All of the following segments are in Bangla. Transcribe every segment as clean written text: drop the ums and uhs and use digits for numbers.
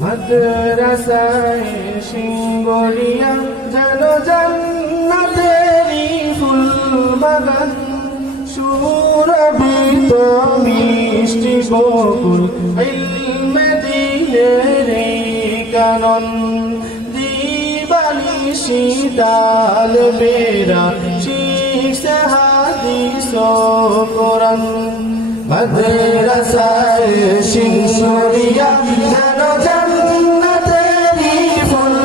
মাদ্রাসায় সিঙ্গরিয়া যেন জান্নাতেরি ফুল বাগান, সুরভিত মিষ্টি বকুল ইলমে দ্বীনের কানন। দিবানিশি তাল বেরা শিখছে হাদিস ও কোরআন। মাদ্রাসায় সিঙ্গরিয়া যেন জান্নাতেরি ফুল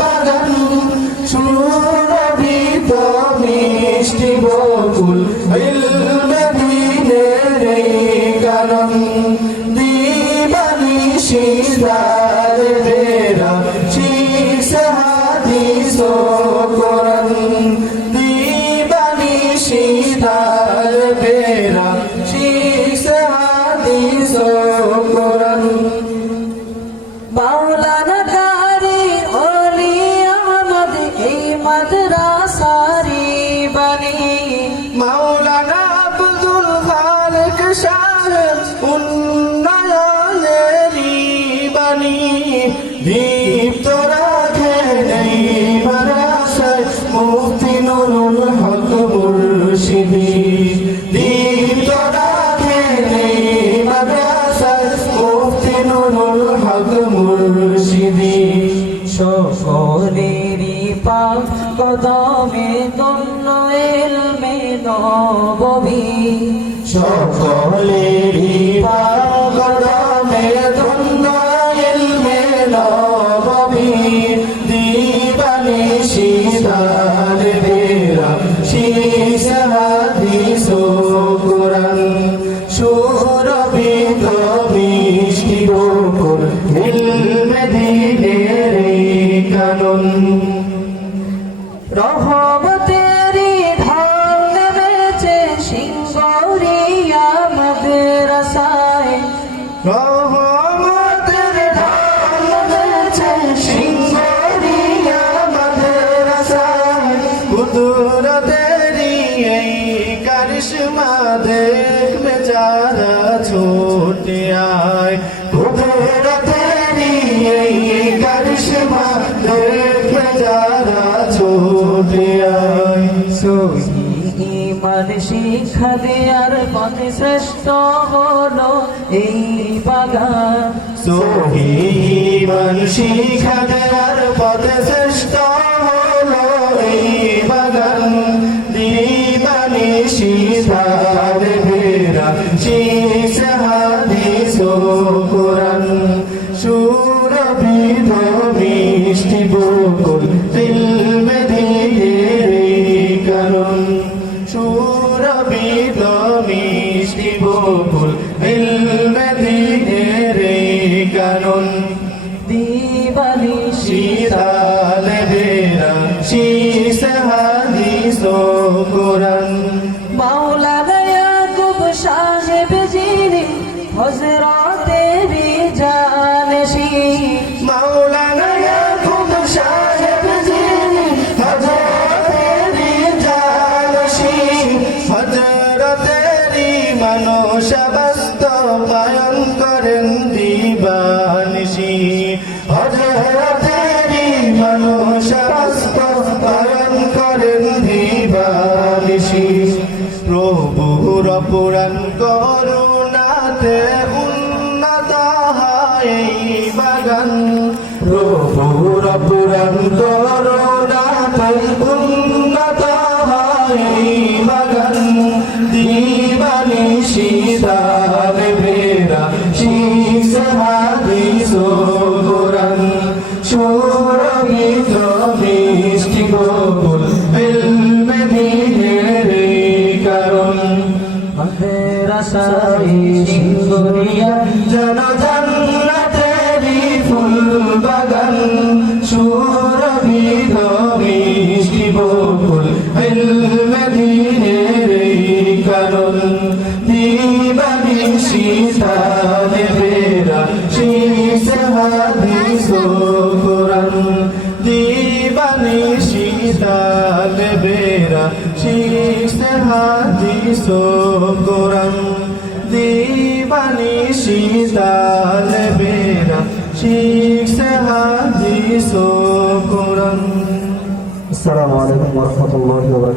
বাগান, সুরভিত মিষ্টি বকুল ইলমে দ্বীনের কানন। দিবানিশি তাল বেরা শিখছে হাদিস ও কোরআন। দিবানিশি তাল বেরা শিখছে হাদিস ও কোরআন। মাওলানা কারি ওলি আহমদ এই মাদ্রাসারি বাণী, মাওলানা আব্দুল খালেক সাহেব উন্নয়নেরি বাণী, দীপ্ত রাখেন এই মাদ্রাসায় মুফতি নুরুল হক মুর্শিদি। দীপ্ত রাখেন এই মাদ্রাসায় মুফতি নুরুল হক মুর্শিদি। সকলেরই পাক কদমে ধন্য ইলমে নববী, সকলেরই পাক কদমে ধন্য ইলমে নববী। দিবানিশি তাল বেরা শিখছে হাদিস ও কোরআন, সুরভিত মিষ্টি বকুল ইলমে দ্বীনের কানন। রহমতেরি ঢল নেমেছে সিঙ্গরিয়া মাদ্রাসায়, রহমতের ঢল নেমেছে সিঙ্গরিয়া মাদ্রাসায়। কুদরতেরি এই কারিশমা দেখবে যারা ছুটে আয়, কুদরতেরি এই কারিশমা দেখবে যারা ছুটে আয়। সহি ঈমান শিক্ষা দেয়ার পথে শ্রেষ্ঠ হলো এই বাগান, সহি ঈমান শিক্ষা দেওয়ার পথে শ্রেষ্ঠ হলো এই বাগান। দিবানিশি তাল বেরা শিখছে হাদিস ও কোরআন, সুরভিত মিষ্টি বকুল ইলমে দ্বীনের কানন। সুরভিত মিষ্টি বকুল ইলমে দ্বীনের কানন। দিবানিশি তাল বেরা শিখছে হাদিস ও কোরআন। মাওলানা ইয়াকুব সাহেব যিনি হযরতেরি জানশীন, মাওলানা ইয়াকুব সাহেব যিনি হযরতেরি জানশীন, হযরতেরি মানসা বাস্তবায়ন করেন দিবানিশি। হযরতেরি মানসা বাস্তবায়ন করেন দিবানিশি। প্রভুর পুরাণ করুণাতে উন্নত হয় এই বাগান, প্রভুর পুরাণ করুণাতে উন্নত হয় এই বাগান। দিবানিশি তাল বেরা শিখছে হাদিস ও কোরআন, সুরভিত মিষ্টি বকুল ইলমে দ্বীনের কারণ। মাদ্রাসায় সিঙ্গরিয়া যেন জান্নাতেরি ফুল বাগান, সুরভিত মিষ্টি বকুল ইলমে দ্বীনের কারণ। দিবানিশি তাল বেরা শিখছে হাদিস ও কোরআন। দিবানিশি তাল বেরা শিখছে হাদিস ও কোরআন। দিবানিশি শীতাল বেরা শিখছে হাদিস ও কোরআন। আসসালামু আলাইকুম ওয়া রাহমাতুল্লাহি ওয়া বারাকাতুহু।